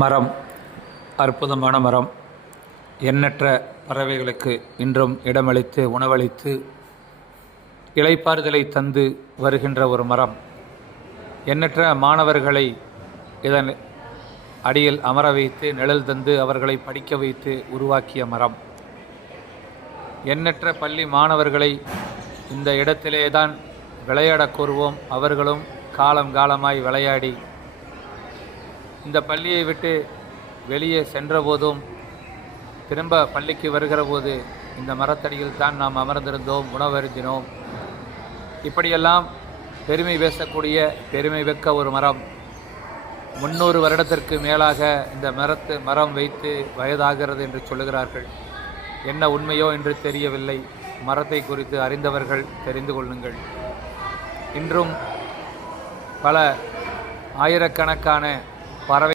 மரம் அற்புதமான மரம். எண்ணற்ற பறவைகளுக்கு இன்றும் இடமளித்து உணவளித்து இளைப்பாறுதலை தந்து வருகின்ற ஒரு மரம். எண்ணற்ற மாணவர்களை இதன் அடியில் அமர வைத்து நிழல் தந்து அவர்களை படிக்க வைத்து உருவாக்கிய மரம். எண்ணற்ற பள்ளி மாணவர்களை இந்த இடத்திலே தான் விளையாடக் கூறுவோம். அவர்களும் காலமாய் விளையாடி இந்த பள்ளியை விட்டு வெளியே சென்றபோதும் திரும்ப பள்ளிக்கு வருகிற போது இந்த மரத்தடியில் தான் நாம் அமர்ந்திருந்தோம், உணவருந்தினோம். இப்படியெல்லாம் பெருமை பேசக்கூடிய பெருமை மிக்க ஒரு மரம். 300 வருடத்திற்கு மேலாக இந்த மரம் வைத்து வயதாகிறது என்று சொல்லுகிறார்கள். என்ன உண்மையோ என்று தெரியவில்லை. மரத்தை குறித்து அறிந்தவர்கள் தெரிந்து கொள்ளுங்கள். இன்றும் பல ஆயிரக்கணக்கான பறவை